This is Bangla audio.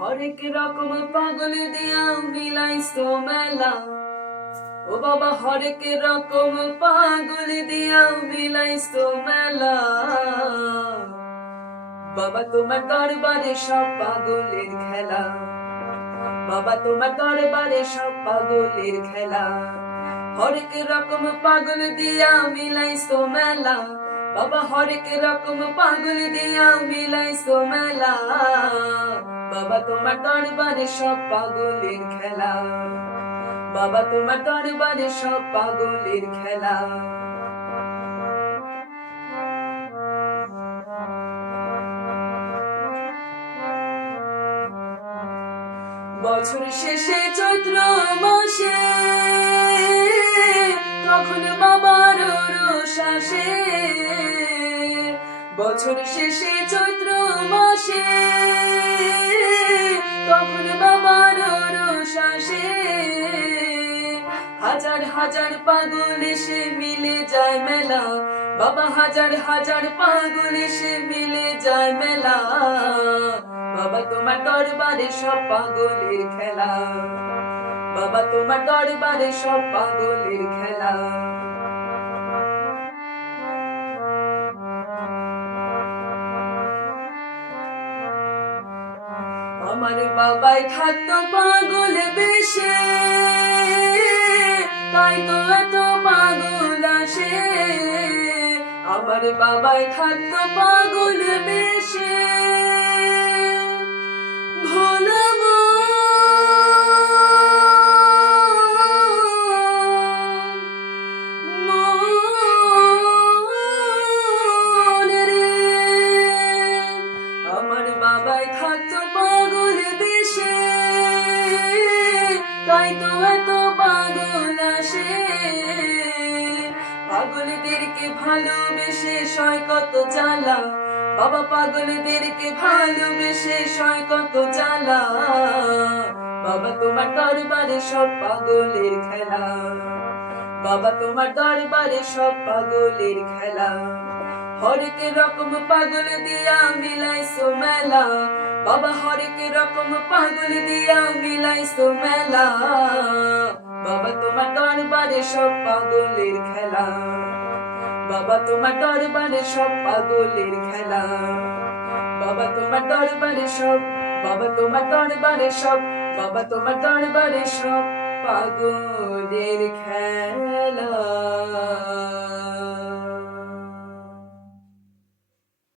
হরেক রকম পাগল দিয়া মিলাইছো মেলা। ও বাবা হরেক রকম পাগল দিয়া মিলাইছো মেলা। বাবা তোমার দরবারে সব পাগলের খেলা। বাবা তোমার দরবারে সব পাগলের খেলা। হরেক রকম পাগল দিয়া মিলাইছো মেলা। বাবা হরেক রকম পাগল দিয়া মিলাইছো মেলা। বাবা তোমার দরবারে সব পাগলের খেলা। বাবা তোমার দরবারে সব পাগলের খেলা। বছর শেষে চৈত্র মাসে তখন বাবার রোষ আসে। বছর শেষে চৈত্র মাসে তখন বাবার রোষ আসে। হাজার হাজার পাগল এসে মিলে যায় মেলা। বাবা হাজার হাজার পাগল এসে মিলে যায় মেলা। বাবা তোমার দরবারে সব পাগলের খেলা। বাবা তোমার দরবারে সব পাগলের খেলা। আমার বাবাই থাকতো পাগল বেশে, তাই তো এত পাগল আসে। আমার বাবাই থাকতো পাগল বেশে, ভোলা মন রে। আমার বাবাই থাকতো পাগল বেশে, তাই তো এত পাগল আসে। পাগলদেরকে ভালোবেসে সয় কত জ্বালা। বাবা পাগলদেরকে ভালোবেসে সয় কত জ্বালা। বাবা তোমার দরবারে সব পাগলের খেলা। বাবা তোমার দরবারে সব পাগলের খেলা। হরেক রকম পাগল দিয়া মিলাইছো মেলা। বাবা হরেক রকম পাগল দিয়া মিলাইছো মেলা। বাবা তোমার দরবারে সব পাগলের খেলা। বাবা তোমার দরবারে সব পাগলের খেলা। বাবা তোমার দরবারে সব, বাবা তোমার দরবারে সব, বাবা তোমার দরবারে সব পাগলের খেলা।